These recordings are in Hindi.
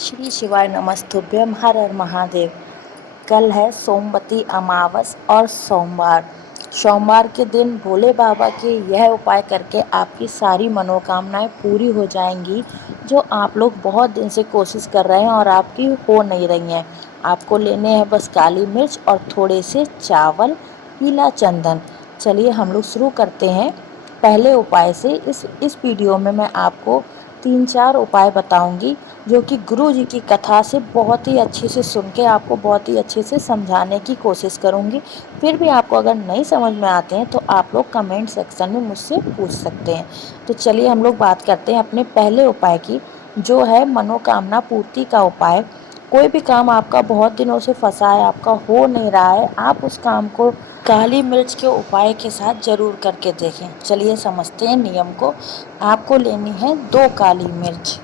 श्री शिवाय नमस्तुभ्यम हर हर महादेव। कल है सोमवती अमावस और सोमवार। सोमवार के दिन भोले बाबा के यह उपाय करके आपकी सारी मनोकामनाएं पूरी हो जाएंगी, जो आप लोग बहुत दिन से कोशिश कर रहे हैं और आपकी हो नहीं रही हैं। आपको लेने हैं बस काली मिर्च और थोड़े से चावल, पीला चंदन। चलिए हम लोग शुरू करते हैं पहले उपाय से। इस वीडियो में मैं आपको 3-4 उपाय बताऊंगी, जो कि गुरु जी की कथा से बहुत ही अच्छे से सुन के आपको बहुत ही अच्छे से समझाने की कोशिश करूंगी। फिर भी आपको अगर नहीं समझ में आते हैं तो आप लोग कमेंट सेक्शन में मुझसे पूछ सकते हैं। तो चलिए हम लोग बात करते हैं अपने पहले उपाय की, जो है मनोकामना पूर्ति का उपाय। कोई भी काम आपका बहुत दिनों से फंसा है, आपका हो नहीं रहा है, आप उस काम को काली मिर्च के उपाय के साथ ज़रूर करके देखें। चलिए समझते हैं नियम को। आपको लेनी है 2 काली मिर्च।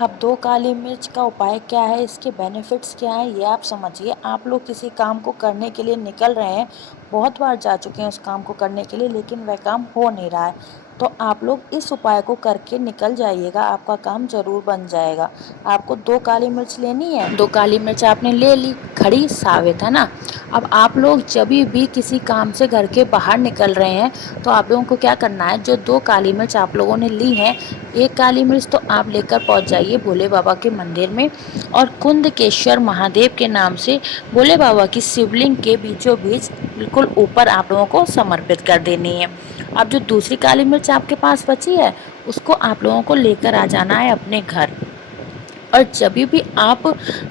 अब 2 काली मिर्च का उपाय क्या है, इसके बेनिफिट्स क्या हैं, ये आप समझिए। आप लोग किसी काम को करने के लिए निकल रहे हैं, बहुत बार जा चुके हैं उस काम को करने के लिए, लेकिन वह काम हो नहीं रहा है, तो आप लोग इस उपाय को करके निकल जाइएगा, आपका काम ज़रूर बन जाएगा। आपको 2 काली मिर्च लेनी है। 2 काली मिर्च आपने ले ली, खड़ी साबित है ना। अब आप लोग जब भी किसी काम से घर के बाहर निकल रहे हैं, तो आप लोगों को क्या करना है, जो 2 काली मिर्च आप लोगों ने ली है, 1 काली मिर्च तो आप लेकर पहुंच जाइए भोले बाबा के मंदिर में, और कुंदकेश्वर महादेव के नाम से भोले बाबा की शिवलिंग के बीचों बीच बिल्कुल ऊपर आप लोगों को समर्पित कर देनी है। अब जो दूसरी काली मिर्च आपके पास बची है, उसको आप लोगों को लेकर आ जाना है अपने घर। और जब भी आप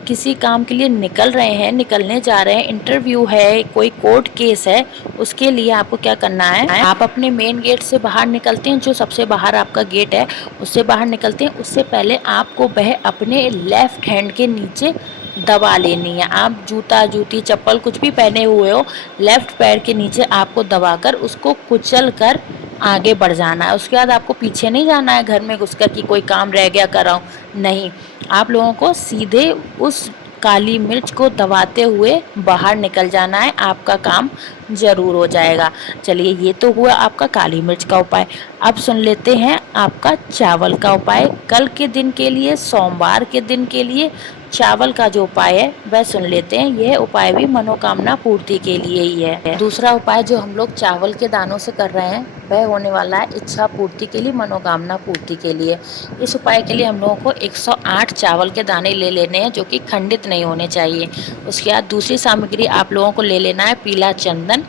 किसी काम के लिए निकल रहे हैं, निकलने जा रहे हैं, इंटरव्यू है, कोई कोर्ट केस है, उसके लिए आपको क्या करना है, आप अपने मेन गेट से बाहर निकलते हैं, जो सबसे बाहर आपका गेट है उससे बाहर निकलते हैं, उससे पहले आपको वह अपने लेफ्ट हैंड के नीचे दबा लेनी है। आप जूता, जूती, चप्पल कुछ भी पहने हुए हो, लेफ्ट पैर के नीचे आपको दबाकर उसको कुचल कर आगे बढ़ जाना है। उसके बाद आपको पीछे नहीं जाना है घर में घुसकर कि कोई काम रह गया कर रहा हूँ, नहीं। आप लोगों को सीधे उस काली मिर्च को दबाते हुए बाहर निकल जाना है, आपका काम ज़रूर हो जाएगा। चलिए ये तो हुआ आपका काली मिर्च का उपाय। अब सुन लेते हैं आपका चावल का उपाय। कल के दिन के लिए, सोमवार के दिन के लिए चावल का जो उपाय है वह सुन लेते हैं। यह उपाय भी मनोकामना पूर्ति के लिए ही है। दूसरा उपाय जो हम लोग चावल के दानों से कर रहे हैं, वह होने वाला है इच्छा पूर्ति के लिए, मनोकामना पूर्ति के लिए। इस उपाय के लिए हम लोगों को 108 चावल के दाने ले लेने हैं, जो कि खंडित नहीं होने चाहिए। उसके बाद दूसरी सामग्री आप लोगों को ले लेना है पीला चंदन।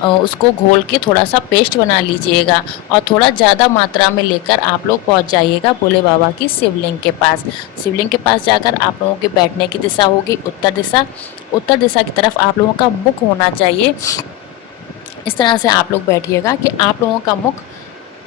उसको घोल के थोड़ा सा पेस्ट बना लीजिएगा, और थोड़ा ज़्यादा मात्रा में लेकर आप लोग पहुंच जाइएगा भोले बाबा की शिवलिंग के पास। शिवलिंग के पास जाकर आप लोगों के बैठने की दिशा होगी उत्तर दिशा। उत्तर दिशा की तरफ आप लोगों का मुख होना चाहिए। इस तरह से आप लोग बैठिएगा कि आप लोगों का मुख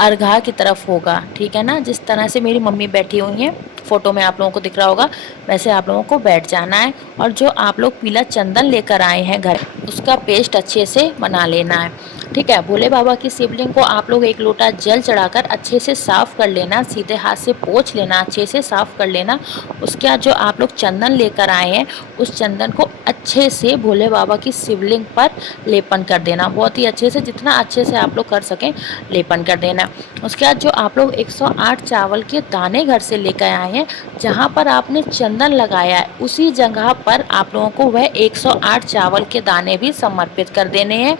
अर्घा की तरफ होगा, ठीक है ना। जिस तरह से मेरी मम्मी बैठी हुई हैं, फोटो में आप लोगों को दिख रहा होगा, वैसे आप लोगों को बैठ जाना है। और जो आप लोग पीला चंदन लेकर आए हैं घर, उसका पेस्ट अच्छे से बना लेना है, ठीक है। भोले बाबा की शिवलिंग को आप लोग 1 लोटा जल चढ़ाकर अच्छे से साफ कर लेना, सीधे हाथ से पोंछ लेना, अच्छे से साफ कर लेना। उसके बाद जो आप लोग चंदन लेकर आए हैं, उस चंदन को अच्छे से भोले बाबा की शिवलिंग पर लेपन कर देना, बहुत ही अच्छे से, जितना अच्छे से आप लोग कर सकें लेपन कर देना। उसके बाद जो आप लोग 108 चावल के दाने घर से लेकर आए हैं, जहाँ पर आपने चंदन लगाया है, उसी जगह पर आप लोगों को वह 108 चावल के दाने भी समर्पित कर देने हैं।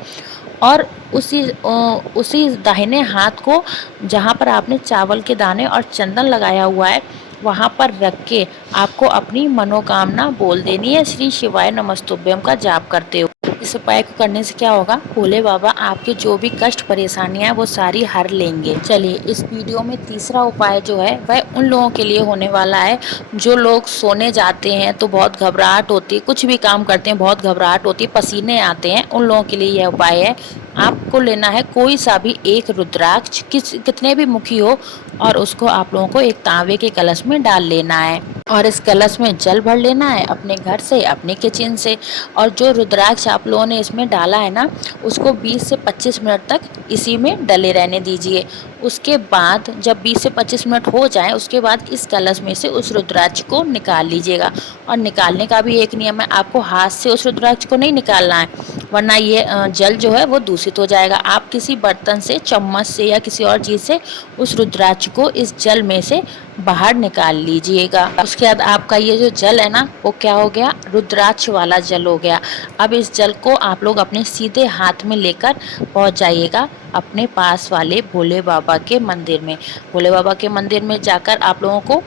और उसी दाहिने हाथ को जहाँ पर आपने चावल के दाने और चंदन लगाया हुआ है, वहाँ पर रख के आपको अपनी मनोकामना बोल देनी है, श्री शिवाय नमस्तुभ्यम का जाप करते हो। इस उपाय को करने से क्या होगा, भोले बाबा आपके जो भी कष्ट परेशानियां हैं वो सारी हर लेंगे। चलिए इस वीडियो में तीसरा उपाय जो है वह उन लोगों के लिए होने वाला है, जो लोग सोने जाते हैं तो बहुत घबराहट होती है, कुछ भी काम करते हैं बहुत घबराहट होती है, पसीने आते हैं, उन लोगों के लिए यह उपाय है। आपको लेना है कोई सा भी एक रुद्राक्ष, कितने भी मुखी हो, और उसको आप लोगों को एक तांबे के कलश में डाल लेना है, और इस कलश में जल भर लेना है अपने घर से, अपने किचन से। और जो रुद्राक्ष आप लोगों ने इसमें डाला है ना, उसको 20 से 25 मिनट तक इसी में डले रहने दीजिए। उसके बाद जब 20 से 25 मिनट हो जाए, उसके बाद इस कलश में से उस रुद्राक्ष को निकाल लीजिएगा। और निकालने का भी एक नियम है, आपको हाथ से उस रुद्राक्ष को नहीं निकालना है, वरना ये जल जो है वो दूषित हो जाएगा। आप किसी बर्तन से, चम्मच से या किसी और चीज़ से उस रुद्राक्ष को इस जल में से बाहर निकाल लीजिएगा। उसके बाद आपका ये जो जल है ना, वो क्या हो गया, रुद्राक्ष वाला जल हो गया। अब इस जल को आप लोग अपने सीधे हाथ में लेकर पहुंच जाइएगा अपने पास वाले भोले बाबा के मंदिर में। भोले बाबा के मंदिर में जाकर आप लोगों को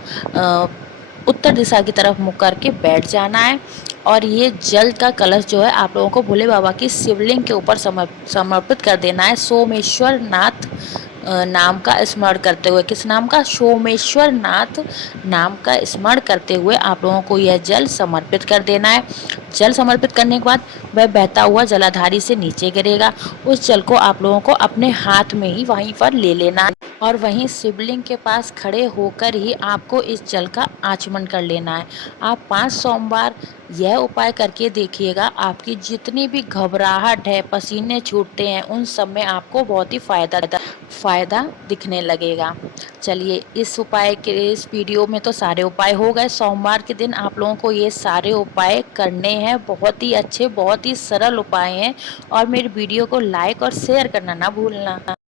उत्तर दिशा की तरफ मुख करके बैठ जाना है और ये जल का कलश जो है आप लोगों को भोले बाबा की शिवलिंग के ऊपर समर्पित कर देना है। सोमेश्वर नाथ नाम का स्मरण करते हुए, किस नाम का, सोमेश्वर नाथ नाम का स्मरण करते हुए आप लोगों को यह जल समर्पित कर देना है। जल समर्पित करने के बाद वह बहता हुआ जलाधारी से नीचे गिरेगा। उस जल को आप लोगों को अपने हाथ में ही वहीं पर ले लेना है और वहीं शिवलिंग के पास खड़े होकर ही आपको इस जल का आचमन कर लेना है। आप 5 सोमवार यह उपाय करके देखिएगा, आपकी जितनी भी घबराहट है, पसीने छूटते हैं, उन सब में आपको बहुत ही फ़ायदा दिखने लगेगा। चलिए, इस वीडियो में तो सारे उपाय हो गए। सोमवार के दिन आप लोगों को ये सारे उपाय करने हैं। बहुत ही अच्छे, बहुत ही सरल उपाय हैं और मेरी वीडियो को लाइक और शेयर करना ना भूलना।